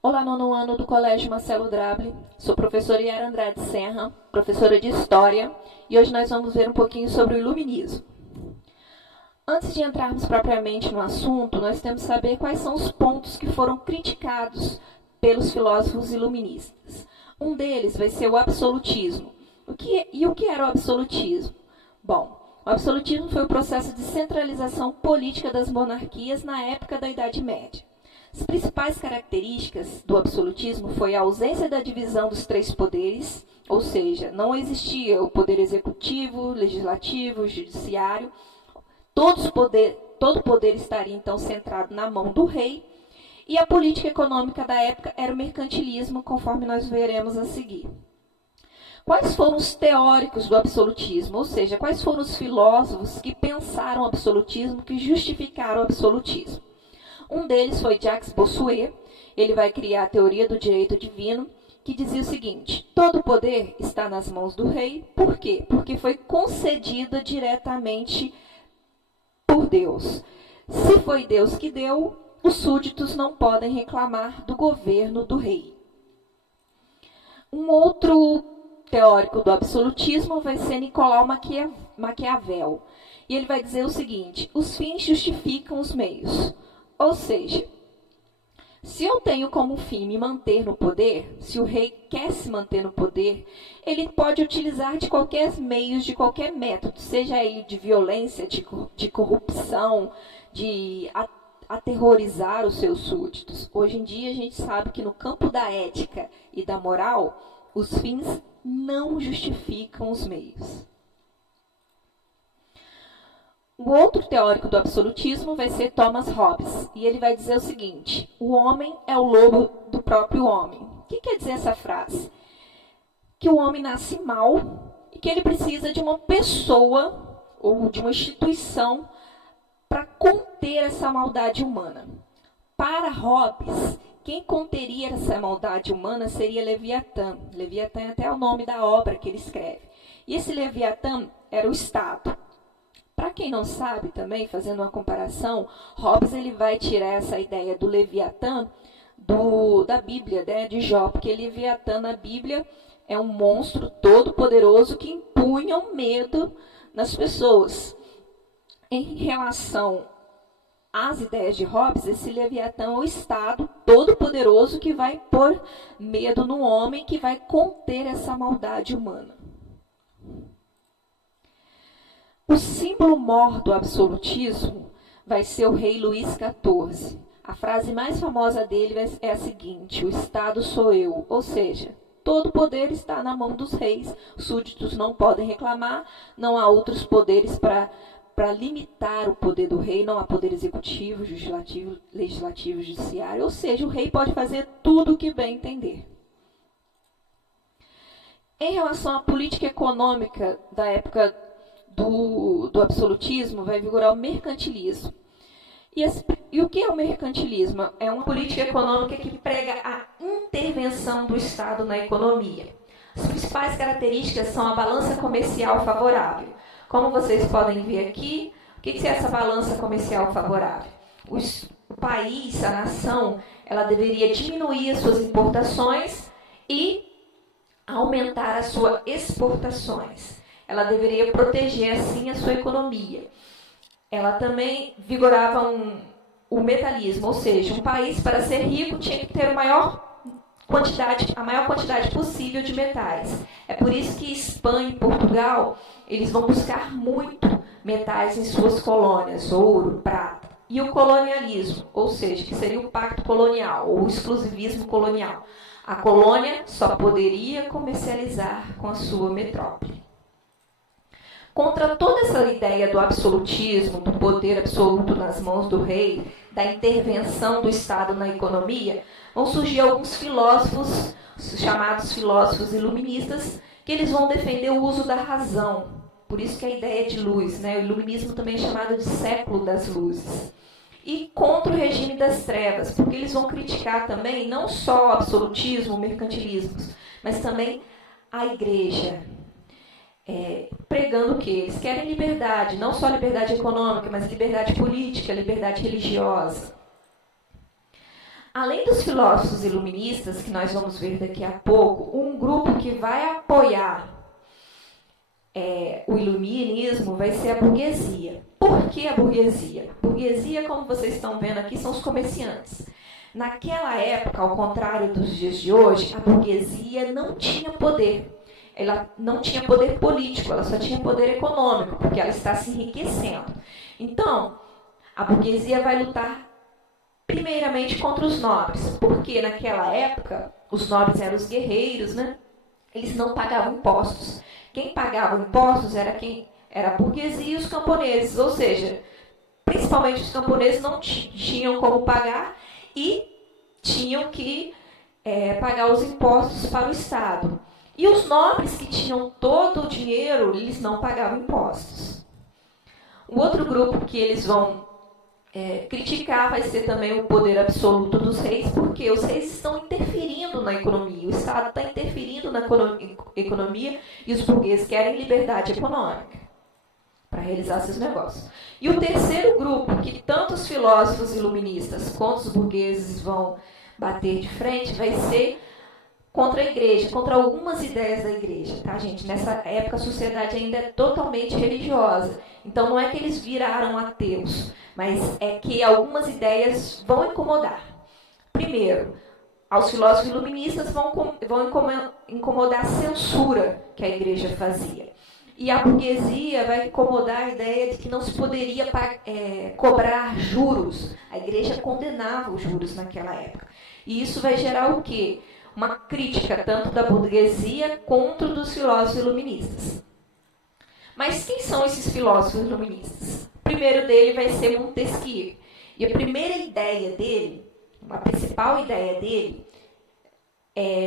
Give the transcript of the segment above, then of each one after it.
Olá, nono ano do Colégio Marcelo Drable. Sou professora Yara Andrade Serra, professora de História, e hoje nós vamos ver um pouquinho sobre o Iluminismo. Antes de entrarmos propriamente no assunto, nós temos que saber quais são os pontos que foram criticados pelos filósofos iluministas. Um deles vai ser o absolutismo. O que era o absolutismo? Bom, o absolutismo foi o processo de centralização política das monarquias na época da Idade Média. As principais características do absolutismo foi a ausência da divisão dos três poderes, ou seja, não existia o poder executivo, legislativo, judiciário. Todo o poder estaria então centrado na mão do rei, e a política econômica da época era o mercantilismo, conforme nós veremos a seguir. Quais foram os teóricos do absolutismo, ou seja, quais foram os filósofos que pensaram o absolutismo, que justificaram o absolutismo? Um deles foi Jacques Bossuet. Ele vai criar a teoria do direito divino, que dizia o seguinte: todo o poder está nas mãos do rei. Por quê? Porque foi concedido diretamente por Deus. Se foi Deus que deu, os súditos não podem reclamar do governo do rei. Um outro teórico do absolutismo vai ser Nicolau Maquiavel. E ele vai dizer o seguinte: os fins justificam os meios. Ou seja, se eu tenho como fim me manter no poder, se o rei quer se manter no poder, ele pode utilizar de qualquer meio, de qualquer método, seja ele de violência, de corrupção, de aterrorizar os seus súditos. Hoje em dia a gente sabe que no campo da ética e da moral, os fins não justificam os meios. O outro teórico do absolutismo vai ser Thomas Hobbes, e ele vai dizer o seguinte: o homem é o lobo do próprio homem. O que quer dizer essa frase? Que o homem nasce mal e que ele precisa de uma pessoa ou de uma instituição para conter essa maldade humana. Para Hobbes, quem conteria essa maldade humana seria Leviatã. Leviatã é até o nome da obra que ele escreve. E esse Leviatã era o Estado. Para quem não sabe também, fazendo uma comparação, Hobbes ele vai tirar essa ideia do Leviatã da Bíblia, né, de Jó, porque Leviatã na Bíblia é um monstro todo poderoso que impunha o medo nas pessoas. Em relação às ideias de Hobbes, esse Leviatã é o Estado todo poderoso que vai impor medo no homem, que vai conter essa maldade humana. O símbolo mor do absolutismo vai ser o rei Luís XIV. A frase mais famosa dele é a seguinte: o Estado sou eu. Ou seja, todo o poder está na mão dos reis, os súditos não podem reclamar, não há outros poderes para limitar o poder do rei, não há poder executivo, legislativo, judiciário. Ou seja, o rei pode fazer tudo o que bem entender. Em relação à política econômica da época do absolutismo, vai vigorar o mercantilismo. E o que é o mercantilismo? É uma política econômica que prega a intervenção do Estado na economia. As principais características são a balança comercial favorável. Como vocês podem ver aqui, o que é essa balança comercial favorável? O país, a nação, ela deveria diminuir as suas importações e aumentar as suas exportações. Ela deveria proteger, assim, a sua economia. Ela também vigorava o metalismo, ou seja, um país, para ser rico, tinha que ter a maior quantidade possível de metais. É por isso que Espanha e Portugal, eles vão buscar muito metais em suas colônias, ouro, prata. E o colonialismo, ou seja, que seria o pacto colonial, ou o exclusivismo colonial. A colônia só poderia comercializar com a sua metrópole. Contra toda essa ideia do absolutismo, do poder absoluto nas mãos do rei, da intervenção do Estado na economia, vão surgir alguns filósofos, chamados filósofos iluministas, que eles vão defender o uso da razão. Por isso que a ideia de luz, né? O iluminismo também é chamado de século das luzes. E contra o regime das trevas, porque eles vão criticar também não só o absolutismo, o mercantilismo, mas também a igreja. Pregando o quê? Eles querem liberdade, não só liberdade econômica, mas liberdade política, liberdade religiosa. Além dos filósofos iluministas, que nós vamos ver daqui a pouco, um grupo que vai apoiar o iluminismo vai ser a burguesia. Por que a burguesia? A burguesia, como vocês estão vendo aqui, são os comerciantes. Naquela época, ao contrário dos dias de hoje, a burguesia não tinha poder. Ela não tinha poder político, ela só tinha poder econômico, porque ela está se enriquecendo. Então, a burguesia vai lutar primeiramente contra os nobres, porque naquela época, os nobres eram os guerreiros, né? Eles não pagavam impostos. Quem pagava impostos era a burguesia e os camponeses, ou seja, principalmente os camponeses não tinham como pagar e tinham que pagar os impostos para o Estado. E os nobres que tinham todo o dinheiro, eles não pagavam impostos. O outro grupo que eles vão criticar vai ser também o poder absoluto dos reis, porque os reis estão interferindo na economia, o Estado está interferindo na economia e os burgueses querem liberdade econômica para realizar seus negócios. E o terceiro grupo, que tanto os filósofos iluministas quanto os burgueses vão bater de frente, vai ser contra a igreja, contra algumas ideias da igreja, tá, gente? Nessa época a sociedade ainda é totalmente religiosa, então não é que eles viraram ateus, mas é que algumas ideias vão incomodar. Primeiro, aos filósofos iluministas vão incomodar a censura que a igreja fazia. E a burguesia vai incomodar a ideia de que não se poderia cobrar juros. A igreja condenava os juros naquela época. E isso vai gerar o quê? Uma crítica tanto da burguesia quanto dos filósofos iluministas. Mas quem são esses filósofos iluministas? O primeiro dele vai ser Montesquieu. E a primeira ideia dele, a principal ideia dele,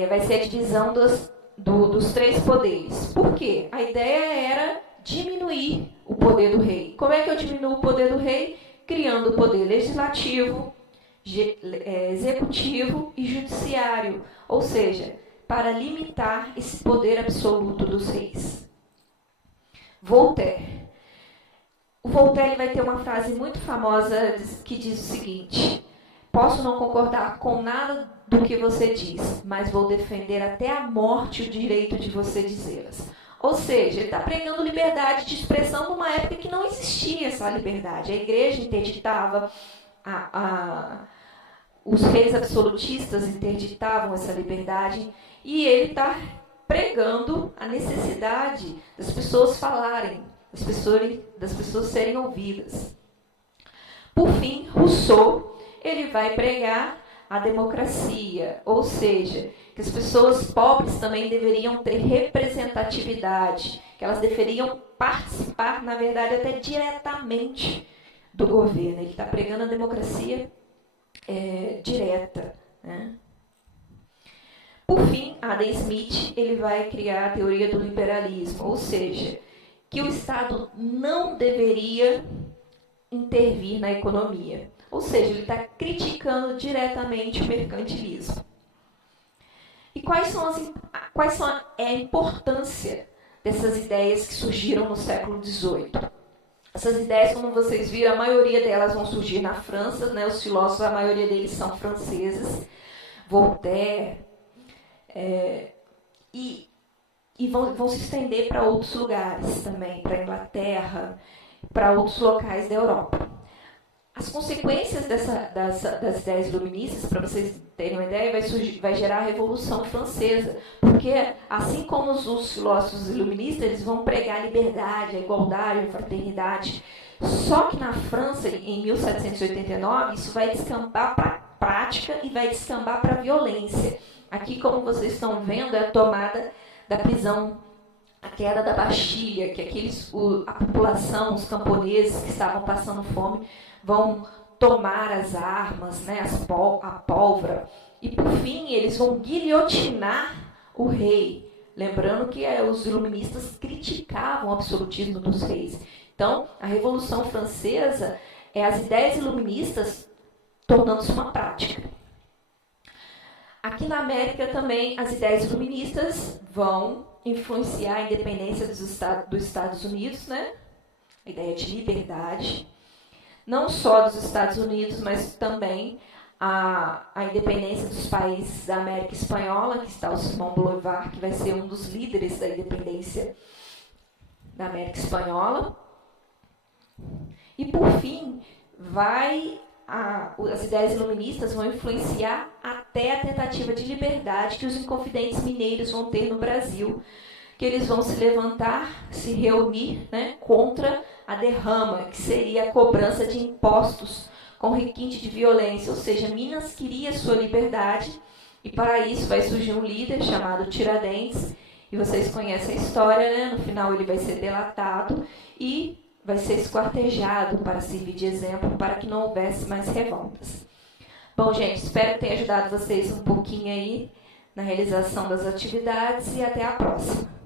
vai ser a divisão dos três poderes. Por quê? A ideia era diminuir o poder do rei. Como é que eu diminuo o poder do rei? Criando o poder legislativo, executivo e judiciário, ou seja, para limitar esse poder absoluto dos reis. Voltaire. O Voltaire vai ter uma frase muito famosa que diz o seguinte: posso não concordar com nada do que você diz, mas vou defender até a morte o direito de você dizê-las. Ou seja, ele está pregando liberdade de expressão numa época que não existia essa liberdade. A igreja interditava, os reis absolutistas interditavam essa liberdade, e ele está pregando a necessidade das pessoas falarem, das pessoas serem ouvidas. Por fim, Rousseau, ele vai pregar a democracia, ou seja, que as pessoas pobres também deveriam ter representatividade, que elas deveriam participar, na verdade, até diretamente do governo. Ele está pregando a democracia direta, né? Por fim, Adam Smith, ele vai criar a teoria do liberalismo, ou seja, que o Estado não deveria intervir na economia. Ou seja, ele está criticando diretamente o mercantilismo. E quais são a importância dessas ideias que surgiram no século XVIII? Essas ideias, como vocês viram, a maioria delas vão surgir na França, né? Os filósofos, a maioria deles são franceses, Voltaire, e vão se estender para outros lugares também, para a Inglaterra, para outros locais da Europa. As consequências das ideias iluministas, para vocês terem uma ideia, vai gerar a Revolução Francesa, porque assim como os filósofos iluministas, eles vão pregar a liberdade, a igualdade, a fraternidade. Só que na França, em 1789, isso vai descambar para a prática e vai descambar para a violência. Aqui, como vocês estão vendo, é a tomada da prisão, a queda da Bastilha, que a população, os camponeses que estavam passando fome, vão tomar as armas, né, a pólvora, e por fim eles vão guilhotinar o rei. Lembrando que os iluministas criticavam o absolutismo dos reis. Então, a Revolução Francesa é as ideias iluministas tornando-se uma prática. Aqui na América também as ideias iluministas vão influenciar a independência dos Estados Unidos, né? A ideia de liberdade, não só dos Estados Unidos, mas também a independência dos países da América Espanhola, que está o Simão Bolívar, que vai ser um dos líderes da independência da América Espanhola. E, por fim, as ideias iluministas vão influenciar até a tentativa de liberdade que os inconfidentes mineiros vão ter no Brasil, que eles vão se levantar, se reunir, né, contra a derrama, que seria a cobrança de impostos com requinte de violência, ou seja, Minas queria sua liberdade, e para isso vai surgir um líder chamado Tiradentes, e vocês conhecem a história, né? No final ele vai ser delatado e vai ser esquartejado para servir de exemplo para que não houvesse mais revoltas. Bom, gente, espero ter ajudado vocês um pouquinho aí na realização das atividades e até a próxima.